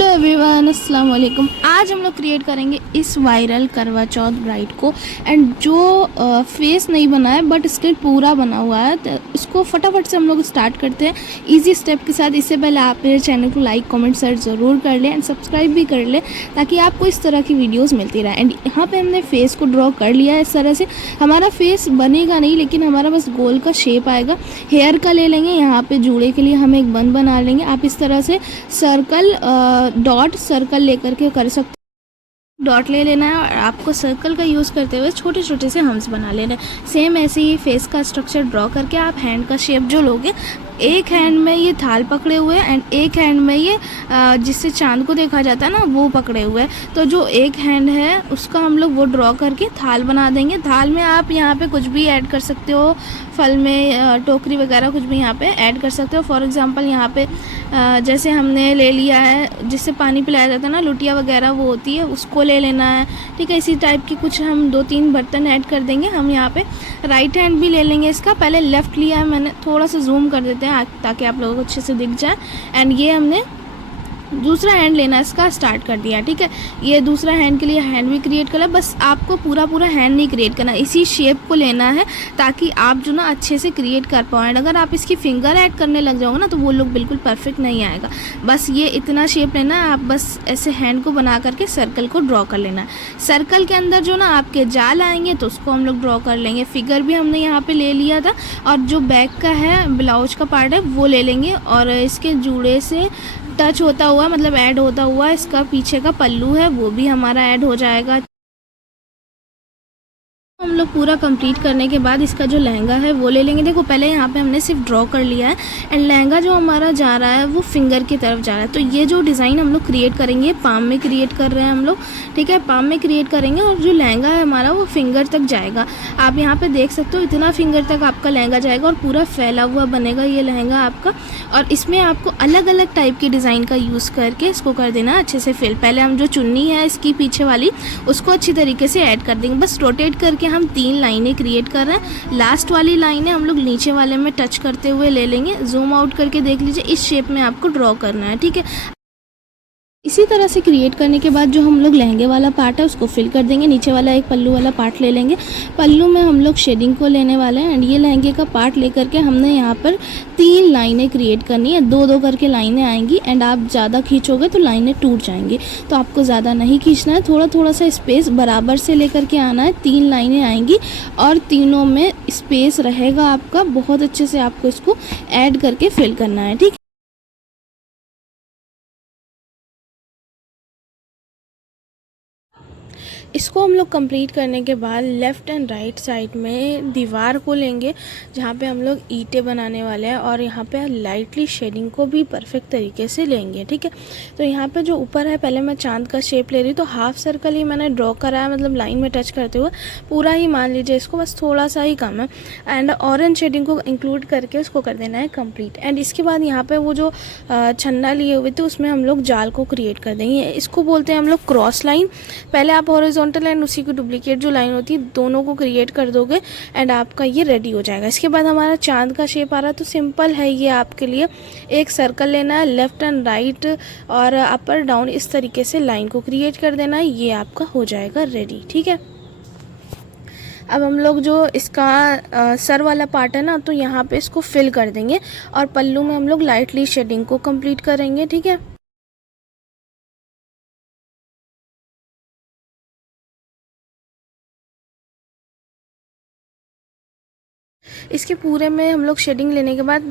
Hello everyone, अस्सलाम वालेकुम। आज हम लोग क्रिएट करेंगे इस वायरल करवा चौथ ब्राइड को। एंड जो फेस नहीं बना है बट स्किन पूरा बना हुआ है, तो इसको फटाफट से हम लोग स्टार्ट करते हैं इजी स्टेप के साथ। इससे पहले आप मेरे चैनल को लाइक कमेंट शेयर ज़रूर कर लें एंड सब्सक्राइब भी कर लें ताकि आपको इस तरह की वीडियोज़ मिलती रहे। एंड यहाँ पर हमने फेस को ड्रॉ कर लिया है। इस तरह से हमारा फेस बनेगा नहीं, लेकिन हमारा बस गोल का शेप आएगा। हेयर का ले लेंगे, यहाँ पे जूड़े के लिए हम एक बन बना लेंगे। आप इस तरह से सर्कल डॉट सर्कल लेकर के कर सकते हैं। डॉट ले लेना है और आपको सर्कल का यूज़ करते हुए छोटे छोटे से हम्स बना लेना है। सेम ऐसे ही फेस का स्ट्रक्चर ड्रॉ करके आप हैंड का शेप जो लोगे, एक हैंड में ये थाल पकड़े हुए हैं एंड एक हैंड में ये जिससे चांद को देखा जाता है ना, वो पकड़े हुए हैं। तो जो एक हैंड है उसका हम लोग वो ड्रॉ करके थाल बना देंगे। थाल में आप यहाँ पे कुछ भी ऐड कर सकते हो, फल में टोकरी वगैरह कुछ भी यहाँ पे ऐड कर सकते हो। फॉर एग्जांपल यहाँ पे जैसे हमने ले लिया है जिससे पानी पिलाया जाता है ना, लुटिया वगैरह वो होती है, उसको ले लेना है। ठीक है, इसी टाइप की कुछ हम 2-3 बर्तन ऐड कर देंगे। हम यहाँ पे राइट हैंड भी ले लेंगे। इसका पहले लेफ़्ट लिया है मैंने, थोड़ा सा जूम कर देते हैं ताकि आप लोगों को अच्छे से दिख जाए। एंड ये हमने दूसरा हैंड लेना इसका स्टार्ट कर दिया। ठीक है, ये दूसरा हैंड के लिए हैंड भी क्रिएट करना है। बस आपको पूरा हैंड नहीं क्रिएट करना, इसी शेप को लेना है ताकि आप जो ना अच्छे से क्रिएट कर पाएँ। अगर आप इसकी फिंगर ऐड करने लग जाओगे ना तो वो लुक बिल्कुल परफेक्ट नहीं आएगा। बस ये इतना शेप लेना है। आप बस ऐसे हैंड को बना करके सर्कल को ड्रॉ कर लेना है। सर्कल के अंदर जो ना आपके जाल आएंगे तो उसको हम लोग ड्रॉ कर लेंगे। फिगर भी हमने यहाँ पे ले लिया था और जो बैक का है, ब्लाउज का पार्ट है, वो ले लेंगे। और इसके जूड़े से टच होता हुआ, मतलब ऐड होता हुआ इसका पीछे का पल्लू है, वो भी हमारा ऐड हो जाएगा। हम लोग पूरा कंप्लीट करने के बाद इसका जो लहंगा है वो ले लेंगे। देखो पहले यहाँ पे हमने सिर्फ ड्रॉ कर लिया है एंड लहंगा जो हमारा जा रहा है वो फिंगर की तरफ जा रहा है। तो ये जो डिज़ाइन हम लोग क्रिएट करेंगे, पाम में क्रिएट कर रहे हैं हम लोग। ठीक है, पाम में क्रिएट करेंगे और जो लहंगा है हमारा वो फिंगर तक जाएगा। आप यहाँ पर देख सकते हो, इतना फिंगर तक आपका लहंगा जाएगा और पूरा फैला हुआ बनेगा ये लहंगा आपका। और इसमें आपको अलग अलग टाइप की डिज़ाइन का यूज़ करके इसको कर देना अच्छे से फिल। पहले हम जो चुन्नी है इसकी पीछे वाली, उसको अच्छी तरीके से ऐड कर देंगे। बस रोटेट करके हम 3 लाइनें क्रिएट कर रहे हैं। लास्ट वाली लाइनें हम लोग नीचे वाले में टच करते हुए ले लेंगे। जूम आउट करके देख लीजिए, इस शेप में आपको ड्रॉ करना है। ठीक है, इसी तरह से क्रिएट करने के बाद जो हम लोग लहंगे वाला पार्ट है उसको फिल कर देंगे। नीचे वाला एक पल्लू वाला पार्ट ले लेंगे। पल्लू में हम लोग शेडिंग को लेने वाले हैं एंड ये लहंगे का पार्ट लेकर के हमने यहाँ पर 3 लाइनें क्रिएट करनी है। 2-2 करके लाइनें आएंगी एंड आप ज़्यादा खींचोगे तो लाइनें टूट जाएंगी। तो आपको ज़्यादा नहीं खींचना है, थोड़ा थोड़ा सा स्पेस बराबर से लेकर के आना है। 3 लाइनें आएंगी और तीनों में स्पेस रहेगा आपका। बहुत अच्छे से आपको इसको ऐड करके फिल करना है। ठीक, इसको हम लोग कंप्लीट करने के बाद लेफ़्ट एंड राइट साइड में दीवार को लेंगे जहाँ पे हम लोग ईंटें बनाने वाले हैं और यहाँ पे लाइटली शेडिंग को भी परफेक्ट तरीके से लेंगे। ठीक है, तो यहाँ पे जो ऊपर है, पहले मैं चांद का शेप ले रही हूँ तो हाफ सर्कल ही मैंने ड्रॉ करा है, मतलब लाइन में टच करते हुए। पूरा ही मान लीजिए इसको, बस थोड़ा सा ही कम है। एंड ऑरेंज शेडिंग को इंक्लूड करके उसको कर देना है कम्प्लीट। एंड इसके बाद यहाँ पर वो जो छन्ना लिए हुए थे उसमें हम लोग जाल को क्रिएट कर देंगे। इसको बोलते हैं हम लोग क्रॉस लाइन। पहले आप हॉरिजॉन्टल एंड उसी की डुप्लीकेट जो लाइन होती है दोनों को क्रिएट कर दोगे एंड आपका ये रेडी हो जाएगा। इसके बाद हमारा चांद का शेप आ रहा है, तो सिंपल है ये आपके लिए। एक सर्कल लेना है, लेफ्ट एंड राइट और अपर डाउन इस तरीके से लाइन को क्रिएट कर देना है। ये आपका हो जाएगा रेडी। ठीक है, अब हम लोग जो इसका सर वाला पार्ट है ना, तो यहाँ पे इसको फिल कर देंगे और पल्लू में हम लोग लाइटली शेडिंग को कंप्लीट करेंगे। ठीक है, इसके पूरे में हम लोग शेडिंग लेने के बाद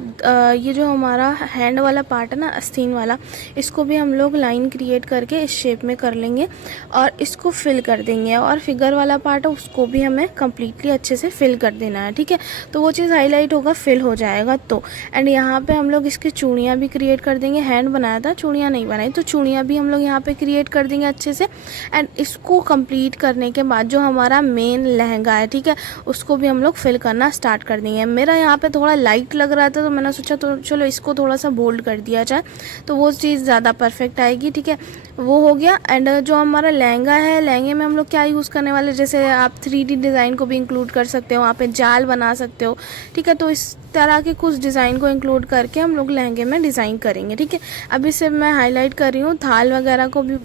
ये जो हमारा हैंड वाला पार्ट है ना, आस्तीन वाला, इसको भी हम लोग लाइन क्रिएट करके इस शेप में कर लेंगे और इसको फिल कर देंगे। और फिगर वाला पार्ट है उसको भी हमें कम्प्लीटली अच्छे से फिल कर देना है। ठीक है, तो वो चीज़ हाईलाइट होगा, फिल हो जाएगा। तो एंड यहाँ पे हम लोग इसकी चूड़ियाँ भी क्रिएट कर देंगे। हैंड बनाया था, चूड़ियाँ नहीं बनाई, तो चूड़ियाँ भी हम लोग यहाँ पर क्रिएट कर देंगे अच्छे से। एंड इसको कम्प्लीट करने के बाद जो हमारा मेन लहंगा है, ठीक है, उसको भी हम लोग फिल करना स्टार्ट कर देंगे। नहीं है। मेरा यहाँ पे थोड़ा लाइट लग रहा था तो मैंने सोचा तो चलो इसको थोड़ा सा बोल्ड कर दिया जाए, तो वो चीज़ ज़्यादा परफेक्ट आएगी। ठीक है, वो हो गया। एंड जो हमारा लहंगा है, लहंगे में हम लोग क्या यूज़ करने वाले, जैसे आप 3D डिज़ाइन को भी इंक्लूड कर सकते हो, वहाँ पे जाल बना सकते हो। ठीक है, तो इस तरह के कुछ डिज़ाइन को इंक्लूड करके हम लोग लहंगे में डिज़ाइन करेंगे। ठीक है, अभी सिर्फ मैं हाईलाइट कर रही हूँ, थाल वगैरह को भी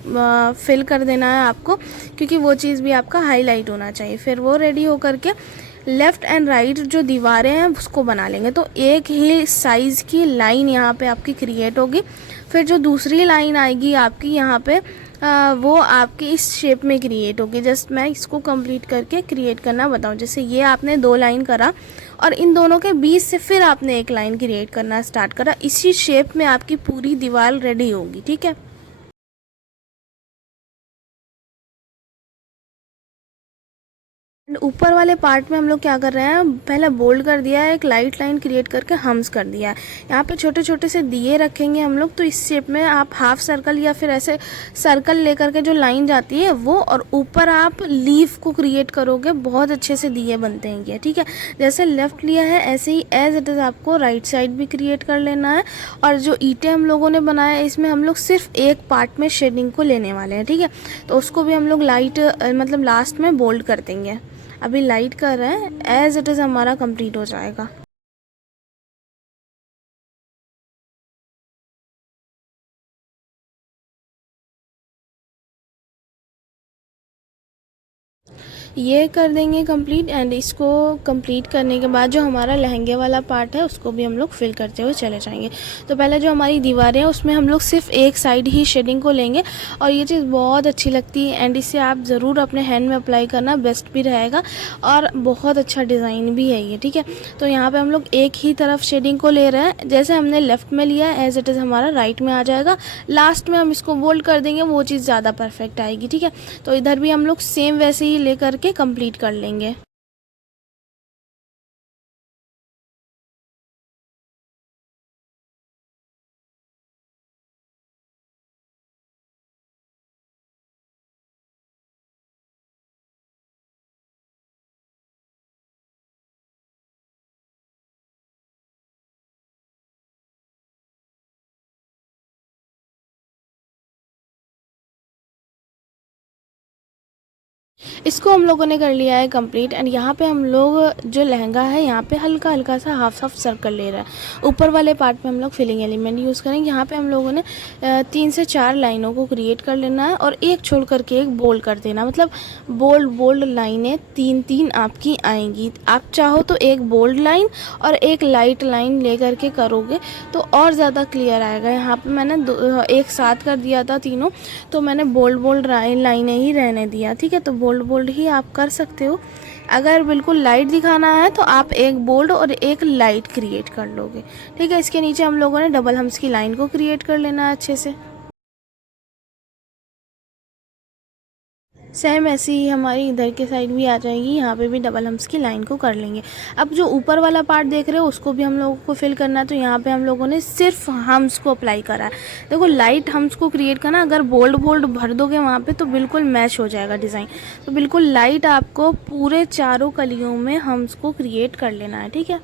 फिल कर देना है आपको, क्योंकि वो चीज़ भी आपका हाईलाइट होना चाहिए। फिर वो रेडी हो करके लेफ़्ट एंड राइट जो दीवारें हैं उसको बना लेंगे, तो एक ही साइज़ की लाइन यहाँ पे आपकी क्रिएट होगी। फिर जो दूसरी लाइन आएगी आपकी यहाँ पे वो आपकी इस शेप में क्रिएट होगी। जस्ट मैं इसको कंप्लीट करके क्रिएट करना बताऊँ। जैसे ये आपने 2 लाइन करा और इन दोनों के बीच से फिर आपने एक लाइन क्रिएट करना स्टार्ट करा, इसी शेप में आपकी पूरी दीवार रेडी होगी। ठीक है, ऊपर वाले पार्ट में हम लोग क्या कर रहे हैं, पहले बोल्ड कर दिया है, एक लाइट लाइन क्रिएट करके हम्स कर दिया है। यहाँ पे छोटे छोटे से दिए रखेंगे हम लोग, तो इस शेप में आप हाफ सर्कल या फिर ऐसे सर्कल लेकर के जो लाइन जाती है वो, और ऊपर आप लीफ को क्रिएट करोगे, बहुत अच्छे से दिए बनते हैं ये। ठीक है, जैसे लेफ्ट लिया है ऐसे ही एज इट इज़ आपको राइट साइड भी क्रिएट कर लेना है। और जो ईंटें हम लोगों ने बनाया है इसमें हम लोग सिर्फ एक पार्ट में शेडिंग को लेने वाले हैं। ठीक है, तो उसको भी हम लोग लाइट मतलब लास्ट में बोल्ड कर देंगे। अभी लाइट कर रहे हैं, एज इट इज़ हमारा कंप्लीट हो जाएगा। ये कर देंगे कंप्लीट। एंड इसको कंप्लीट करने के बाद जो हमारा लहंगे वाला पार्ट है उसको भी हम लोग फिल करते हुए चले जाएंगे। तो पहले जो हमारी दीवारें हैं उसमें हम लोग सिर्फ एक साइड ही शेडिंग को लेंगे, और ये चीज़ बहुत अच्छी लगती है। एंड इसे आप ज़रूर अपने हैंड में अप्लाई करना, बेस्ट भी रहेगा और बहुत अच्छा डिज़ाइन भी है ये। ठीक है, तो यहाँ पर हम लोग एक ही तरफ शेडिंग को ले रहे हैं, जैसे हमने लेफ़्ट में लिया है एज इट इज़ हमारा राइट में आ जाएगा। लास्ट में हम इसको बोल्ड कर देंगे, वो चीज़ ज़्यादा परफेक्ट आएगी। ठीक है, तो इधर भी हम लोग सेम वैसे ही लेकर के कंप्लीट कर लेंगे। इसको हम लोगों ने कर लिया है कंप्लीट। एंड यहाँ पे हम लोग जो लहंगा है यहाँ पे हल्का हल्का सा हाफ हाफ सर्कल ले रहा है। ऊपर वाले पार्ट में हम लोग फिलिंग एलिमेंट यूज़ करेंगे। यहाँ पे हम लोगों ने 3 से 4 लाइनों को क्रिएट कर लेना है और एक छोड़ करके एक बोल्ड कर देना, मतलब बोल्ड बोल्ड लाइनें 3 3 आपकी आएंगी। आप चाहो तो एक बोल्ड लाइन और एक लाइट लाइन ले करके करोगे तो और ज़्यादा क्लियर आएगा। यहाँ पे मैंने एक साथ कर दिया था तीनों, तो मैंने बोल्ड बोल्ड लाइनें ही रहने दिया। ठीक है, तो बोल्ड बोल्ड ही आप कर सकते हो। अगर बिल्कुल लाइट दिखाना है तो आप एक बोल्ड और एक लाइट क्रिएट कर लोगे। ठीक है, इसके नीचे हम लोगों ने डबल हम्स की लाइन को क्रिएट कर लेना है अच्छे से। सेम ऐसे ही हमारी इधर के साइड भी आ जाएगी, यहाँ पे भी डबल हम्स की लाइन को कर लेंगे। अब जो ऊपर वाला पार्ट देख रहे हो उसको भी हम लोगों को फिल करना है, तो यहाँ पे हम लोगों ने सिर्फ हम्स को अप्लाई करा है। देखो लाइट हम्स को क्रिएट करना, अगर बोल्ड बोल्ड भर दोगे वहाँ पे तो बिल्कुल मैच हो जाएगा डिज़ाइन। तो बिल्कुल लाइट आपको पूरे चारों कलियों में हम्स को क्रिएट कर लेना है। ठीक है,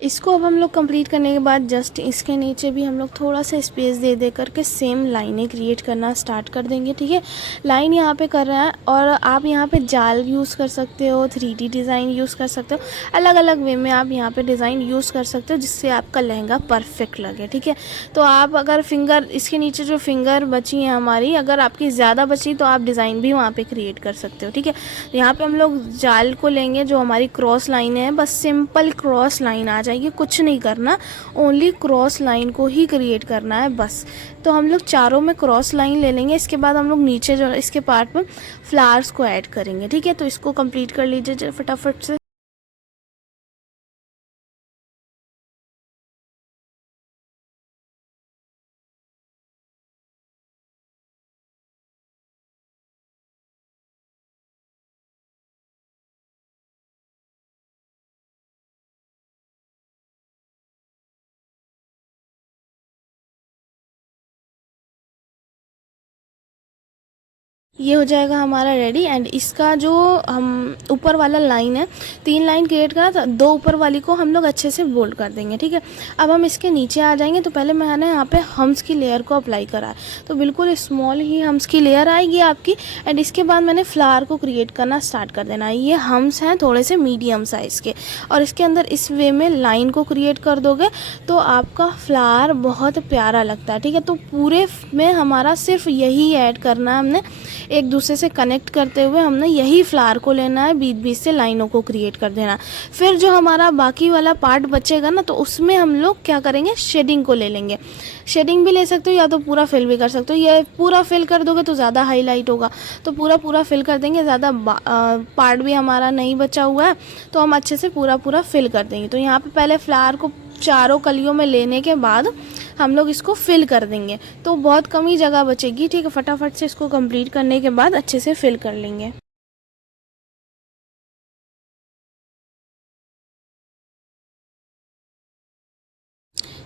इसको अब हम लोग कंप्लीट करने के बाद जस्ट इसके नीचे भी हम लोग थोड़ा सा स्पेस दे दे करके सेम लाइनें क्रिएट करना स्टार्ट कर देंगे। ठीक है, लाइन यहाँ पे कर रहा है और आप यहाँ पे जाल यूज़ कर सकते हो, 3D डिज़ाइन यूज़ कर सकते हो, अलग अलग वे में आप यहाँ पे डिज़ाइन यूज़ कर सकते हो जिससे आपका लहंगा परफेक्ट लगे। ठीक है, तो आप अगर फिंगर, इसके नीचे जो फिंगर बची हैं हमारी, अगर आपकी ज़्यादा बची तो आप डिज़ाइन भी वहाँ पर क्रिएट कर सकते हो। ठीक है, यहाँ पर हम लोग जाल को लेंगे, जो हमारी क्रॉस लाइन है, बस सिंपल क्रॉस लाइन आ जाएगी, कुछ नहीं करना, ओनली क्रॉस लाइन को ही क्रिएट करना है बस। तो हम लोग चारों में क्रॉस लाइन ले लेंगे। इसके बाद हम लोग नीचे जो इसके पार्ट में फ्लावर्स को ऐड करेंगे। ठीक है, तो इसको कंप्लीट कर लीजिए फटाफट से। ये हो जाएगा हमारा रेडी। एंड इसका जो हम ऊपर वाला लाइन है, 3 लाइन क्रिएट करा था, 2 ऊपर वाली को हम लोग अच्छे से बोल्ड कर देंगे, ठीक है। अब हम इसके नीचे आ जाएंगे। तो पहले मैंने यहाँ पे हम्स की लेयर को अप्लाई करा है, तो बिल्कुल स्मॉल ही हम्स की लेयर आएगी आपकी। एंड इसके बाद मैंने फ्लावर को क्रिएट करना स्टार्ट कर देना है। ये हम्स हैं थोड़े से मीडियम साइज़ के, और इसके अंदर इस वे में लाइन को क्रिएट कर दोगे तो आपका फ्लावर बहुत प्यारा लगता है, ठीक है। तो पूरे में हमारा सिर्फ यही ऐड करना है, हमने एक दूसरे से कनेक्ट करते हुए हमने यही फ्लावर को लेना है, बीच बीच से लाइनों को क्रिएट कर देना। फिर जो हमारा बाकी वाला पार्ट बचेगा ना, तो उसमें हम लोग क्या करेंगे, शेडिंग को ले लेंगे। शेडिंग भी ले सकते हो या तो पूरा फिल भी कर सकते हो। ये पूरा फिल कर दोगे तो ज़्यादा हाईलाइट होगा, तो पूरा फिल कर देंगे। ज़्यादा पार्ट भी हमारा नहीं बचा हुआ है, तो हम अच्छे से पूरा फिल कर देंगे। तो यहाँ पे पहले फ्लावर को चारों कलियों में लेने के बाद हम लोग इसको फिल कर देंगे, तो बहुत कम ही जगह बचेगी, ठीक है। फटाफट से इसको कंप्लीट करने के बाद अच्छे से फिल कर लेंगे।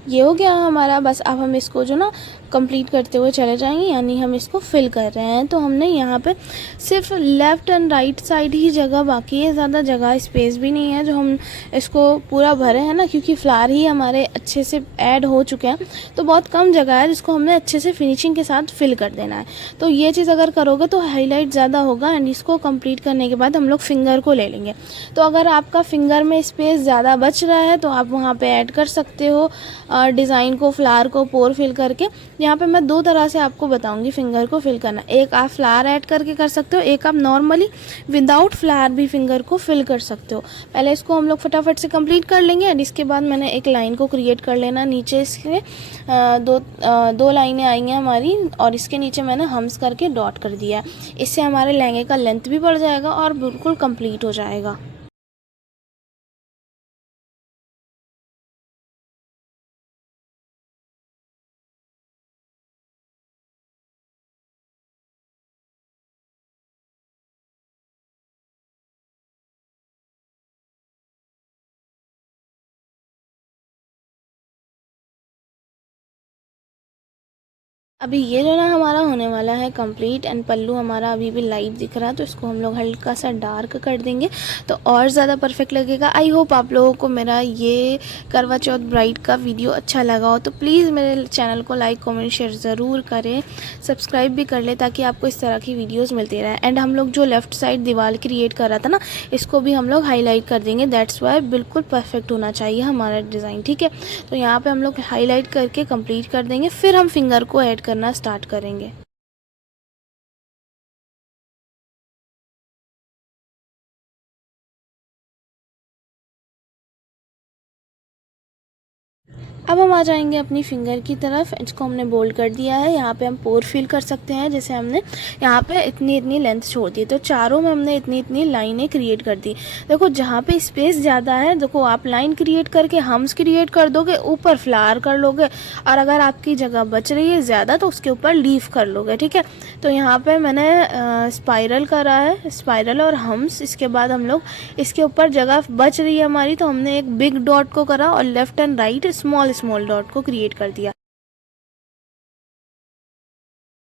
ये हो गया हमारा। बस अब हम इसको जो ना कंप्लीट करते हुए चले जाएंगे, यानी हम इसको फिल कर रहे हैं। तो हमने यहाँ पे सिर्फ लेफ़्ट एंड राइट साइड ही जगह बाकी है, ज़्यादा जगह स्पेस भी नहीं है जो हम इसको पूरा भरे हैं ना, क्योंकि फ्लावर ही हमारे अच्छे से ऐड हो चुके हैं। तो बहुत कम जगह है जिसको हमने अच्छे से फिनिशिंग के साथ फिल कर देना है। तो ये चीज़ अगर करोगे तो हाईलाइट ज़्यादा होगा। एंड इसको कंप्लीट करने के बाद हम लोग फिंगर को ले लेंगे। तो अगर आपका फिंगर में स्पेस ज़्यादा बच रहा है तो आप वहाँ पे ऐड कर सकते हो डिज़ाइन को, फ्लावर को पोर फिल करके। यहाँ पे मैं 2 तरह से आपको बताऊंगी फिंगर को फिल करना। एक आप फ्लावर ऐड करके कर सकते हो, एक आप नॉर्मली विदाउट फ्लावर भी फिंगर को फिल कर सकते हो। पहले इसको हम लोग फटाफट से कंप्लीट कर लेंगे। एंड इसके बाद मैंने एक लाइन को क्रिएट कर लेना नीचे। इसके दो लाइनें आई हैं हमारी, और इसके नीचे मैंने हम्स करके डॉट कर दिया। इससे हमारे लहंगे का लेंथ भी बढ़ जाएगा और बिल्कुल कंप्लीट हो जाएगा। अभी ये जो ना हमारा होने वाला है कंप्लीट। एंड पल्लू हमारा अभी भी लाइट दिख रहा है, तो इसको हम लोग हल्का सा डार्क कर देंगे तो और ज़्यादा परफेक्ट लगेगा। आई होप आप लोगों को मेरा ये करवा चौथ ब्राइड का वीडियो अच्छा लगा हो, तो प्लीज़ मेरे चैनल को लाइक कमेंट शेयर ज़रूर करें, सब्सक्राइब भी कर ले ताकि आपको इस तरह की वीडियोज़ मिलती रहे। एंड हम लोग जो लेफ़्ट साइड दीवार क्रिएट कर रहा था ना, इसको भी हम लोग हाईलाइट कर देंगे। दैट्स वाई बिल्कुल परफेक्ट होना चाहिए हमारा डिज़ाइन, ठीक है। तो यहाँ पर हम लोग हाईलाइट करके कंप्लीट कर देंगे, फिर हम फिंगर को ऐड करना स्टार्ट करेंगे। अब हम आ जाएंगे अपनी फिंगर की तरफ। इसको हमने बोल्ड कर दिया है। यहाँ पे हम पोर फिल कर सकते हैं, जैसे हमने यहाँ पे इतनी इतनी लेंथ छोड़ दी, तो चारों में हमने इतनी इतनी लाइनें क्रिएट कर दी। देखो जहाँ पे स्पेस ज़्यादा है, देखो आप लाइन क्रिएट करके हम्स क्रिएट कर दोगे, ऊपर फ्लावर कर लोगे, और अगर आपकी जगह बच रही है ज़्यादा तो उसके ऊपर लीफ कर लोगे, ठीक है। तो यहाँ पर मैंने स्पाइरल करा है, स्पाइरल और हम्स। इसके बाद हम लोग इसके ऊपर जगह बच रही है हमारी, तो हमने एक बिग डॉट को करा और left and right small dot को क्रिएट कर दिया।